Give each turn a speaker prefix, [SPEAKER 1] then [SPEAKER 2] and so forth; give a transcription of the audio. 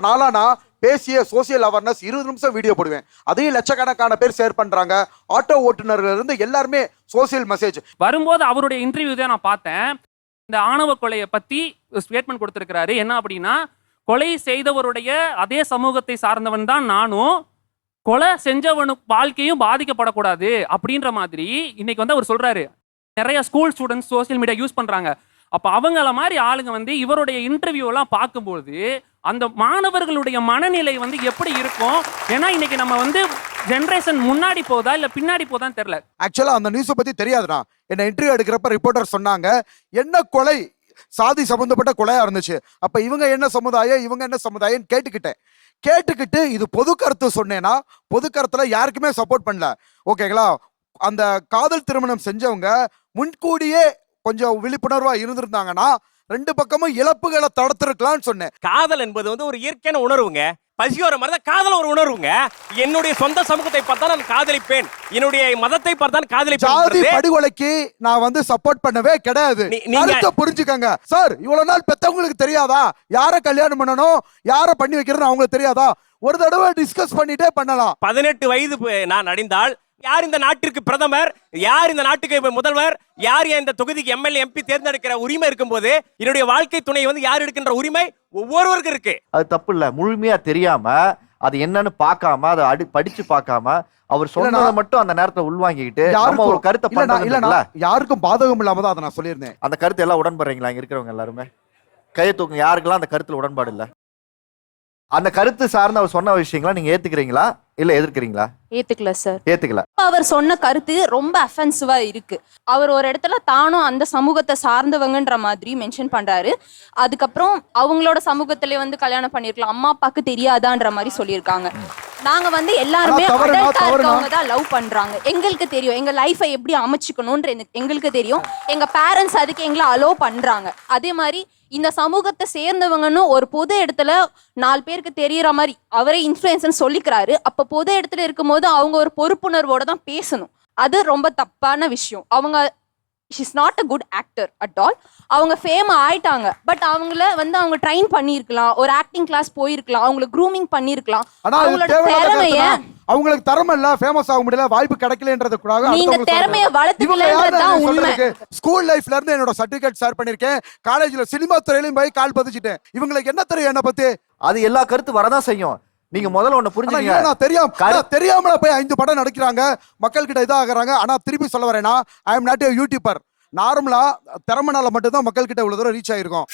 [SPEAKER 1] இப்போ நாளானா பேசிய social awareness இருபது நிமிஷம் வீடியோ போடுவேன். அதையும் லட்சக்கணக்கான பேர் ஷேர் பண்றாங்க. ஆட்டோ ஓட்டுநர்கள் இருந்து எல்லாருமே சோசியல் மெசேஜ்
[SPEAKER 2] வரும்போது அவருடைய இன்டர்வியூ தான் நான் பார்த்தேன். இந்த ஆணவ கொலையை பத்தி ஸ்டேட்மெண்ட் கொடுத்திருக்கிறாரு. என்ன அப்படின்னா கொலை செய்தவருடைய அதே சமூகத்தை சார்ந்தவன் தான் நானும். கொலை செஞ்சவனு வாழ்க்கையும் பாதிக்கப்படக்கூடாது அப்படின்ற மாதிரி இன்னைக்கு வந்து அவர் சொல்றாரு. நிறைய school students social media use பண்றாங்க. அப்போ அவங்கள மாதிரி ஆளுங்க வந்து இவருடைய இன்டர்வியூ எல்லாம் பார்க்கும்போது அந்த மாணவர்களுடைய மனநிலை வந்து எப்படி இருக்கும்? ஏன்னா இன்னைக்கு நம்ம வந்து ஜென்ரேஷன் முன்னாடி போதா இல்ல பின்னாடி போதான்னு தெரியல.
[SPEAKER 1] ஆக்சுவலா அந்த நியூஸை பத்தி தெரியாதுண்ணா என்ன இன்டர்வியூ எடுக்கிறப்ப ரிப்போர்ட்டர் சொன்னாங்க என்ன கொலை? சாதி சம்பந்தப்பட்ட கொலையா இருந்துச்சு. அப்ப இவங்க என்ன சமுதாயம்? இவங்க என்ன சமுதாயம் கேட்டுக்கிட்டேன். கேட்டுக்கிட்டு இது பொது கருத்து சொன்னேன்னா பொது கருத்துல யாருக்குமே சப்போர்ட் பண்ணல. ஓகேங்களா அந்த காதல் திருமணம் செஞ்சவங்க முன்கூடியே கொஞ்சம் விழிப்புணர்வா இருந்திருந்தாங்கன்னா ரெண்டு பக்கமும் இழப்புகளை தடுத்திருக்கலாம்னு சொன்னேன்.
[SPEAKER 3] காதல் என்பது வந்து ஒரு இயற்கையான உணர்வுங்க. பசி வர மாதிரி தான் காதல் ஒரு உணர்வுங்க. என்னுடைய சொந்த சமூகத்தை பார்த்தா நான் காதலிப்பேன். என்னுடைய மதத்தை பார்த்தா நான்
[SPEAKER 1] ஜாதி
[SPEAKER 3] காதலிப்பேன்
[SPEAKER 1] படுகொலைக்கு நான் வந்து சப்போர்ட் பண்ணவே கிடையாது.
[SPEAKER 3] நீங்க-
[SPEAKER 1] புரிஞ்சுக்கங்க. சார் இவ்வளவு நாள் பெத்தவங்களுக்கு தெரியாதா? யார கல்யாணம் பண்ணணும்? யார பண்ணி வைக்கிறது அவங்களுக்கு தெரியாதா? ஒரு தடவை டிஸ்கஸ் பண்ணிட்டே பண்ணலாம்.
[SPEAKER 3] பதினெட்டு வயது நான் அடைந்தால் யார் இந்த நாட்டிற்கு பிரதமர்? யார் இந்த நாட்டுக்கு முதல்வர்? யார் இந்த தொகுதிக்கு எம்எல்ஏ எம்பி தேர்ந்தெடுக்கிற உரிமை இருக்கும்போது என்னுடைய வாழ்க்கை துணை வந்து யார் எடுக்கின்ற உரிமை? ஒவ்வொருவருக்கும் இருக்கு.
[SPEAKER 4] அது தப்பு இல்ல. முழுமையா தெரியாம அது என்னன்னு பார்க்காம அதை அடி படிச்சு பார்க்காம அவர் சொன்னதை. மட்டும் அந்த நேரத்துல உள்வாங்கிக்கிட்டு நம்ம
[SPEAKER 1] யாருக்கும்
[SPEAKER 4] ஒரு கருத்தை பண்றதுல
[SPEAKER 1] யாருக்கும் பாதகம் இல்லாம தான் அதை நான் சொல்லியிருந்தேன்.
[SPEAKER 4] அந்த கருத்து எல்லாம் உடன்படுறீங்களா? இங்க இருக்கிறவங்க எல்லாருமே? கையை தூக்குங்க. யாருக்கெல்லாம் அந்த கருத்துல உடன்பாடு இல்ல? அந்த கருத்து சார்ந்த அவர் சொன்ன விஷயங்களா நீங்க ஏத்துக்கிறீங்களா? இல்ல எதிர்க்கிறீங்களா?
[SPEAKER 5] ஏத்துக்கல சார்
[SPEAKER 4] ஏத்துக்கல.
[SPEAKER 5] அவர் சொன்ன கருத்து ரொம்ப அஃபென்சிவா இருக்கு. அவர் ஒரு இடத்துல தானும் அந்த சமூகத்தை சார்ந்தவங்கன்ற மாதிரி மென்ஷன் பண்றாரு. அதுக்கப்புறம் அவங்களோட சமூகத்திலே வந்து கல்யாணம் பண்ணிருக்கலாம். அம்மா அப்பாக்கு தெரியாதான்ற மாதிரி சொல்லியிருக்காங்க. நாங்க வந்து எல்லாருமே
[SPEAKER 1] தவறுனா.
[SPEAKER 5] இருக்கவங்க தான் லவ் பண்றாங்க. எங்களுக்கு தெரியும். எங்க லைஃபை எப்படி அமைச்சுக்கணும்ன்ற எங்களுக்கு தெரியும். எங்க பேரண்ட்ஸ் அதுக்கு எங்களை அலோவ் பண்றாங்க. அதே மாதிரி இந்த சமூகத்தை சேர்ந்தவங்கன்னு ஒரு பொது இடத்துல நாலு பேருக்கு தெரியற மாதிரி அவரே இன்ஃப்ளூயன்ஸ்னு சொல்லிக்கிறாரு. அப்ப பொது இடத்துல இருக்கும்போது அவங்க ஒரு பொறுப்புணர்வோட தான் பேசணும். அது ரொம்ப தப்பான விஷயம். அவங்க she's not a good actor at all அவங்க ஃபேம் ஆயிட்டாங்க. பட் அவங்கள வந்து அவங்க ட்ரைன் பண்ணியிருக்கலாம். ஒரு ஆக்டிங் கிளாஸ் போயிருக்கலாம். அவங்கள க்ரூமிங் பண்ணியிருக்கலாம். அவங்களோட திறமைய
[SPEAKER 1] அவங்களுக்கு திறமை இல்ல ஃபேமஸ் ஆக முடியல வாய்ப்பு கிடைக்கலன்றதுக்காக
[SPEAKER 5] நீங்க திறமைய வளர்த்துக்கலன்றது தான் உண்மை.
[SPEAKER 1] ஸ்கூல் லைஃப்ல இருந்து என்னோட சர்டிபிகேட் ஷேர் பண்ணிருக்கேன் காலேஜ்ல சினிமா துறையிலும் போய் கால் பதிச்சிட்டேன். இவங்களுக்கு என்ன தெரியும் என்ன பத்தி?
[SPEAKER 4] அது எல்லா கருத்து வரதான் செய்யும். நீங்க முதல்ல ஒண்ணு புரிஞ்சுங்க
[SPEAKER 1] நான் தெரியாம தெரியாமல போய் ஐந்து படம் நடிக்கிறாங்க. மக்கள் கிட்ட இதாகிறாங்க. ஆனா திருப்பி சொல்ல வரேன்னா ஐ எம் நாட் யூடியூபர் நார்மலா திறமனால மட்டும்தான் மக்கள் கிட்ட இவ்வளவு தூரம் ரீச் ஆயிருக்கும்.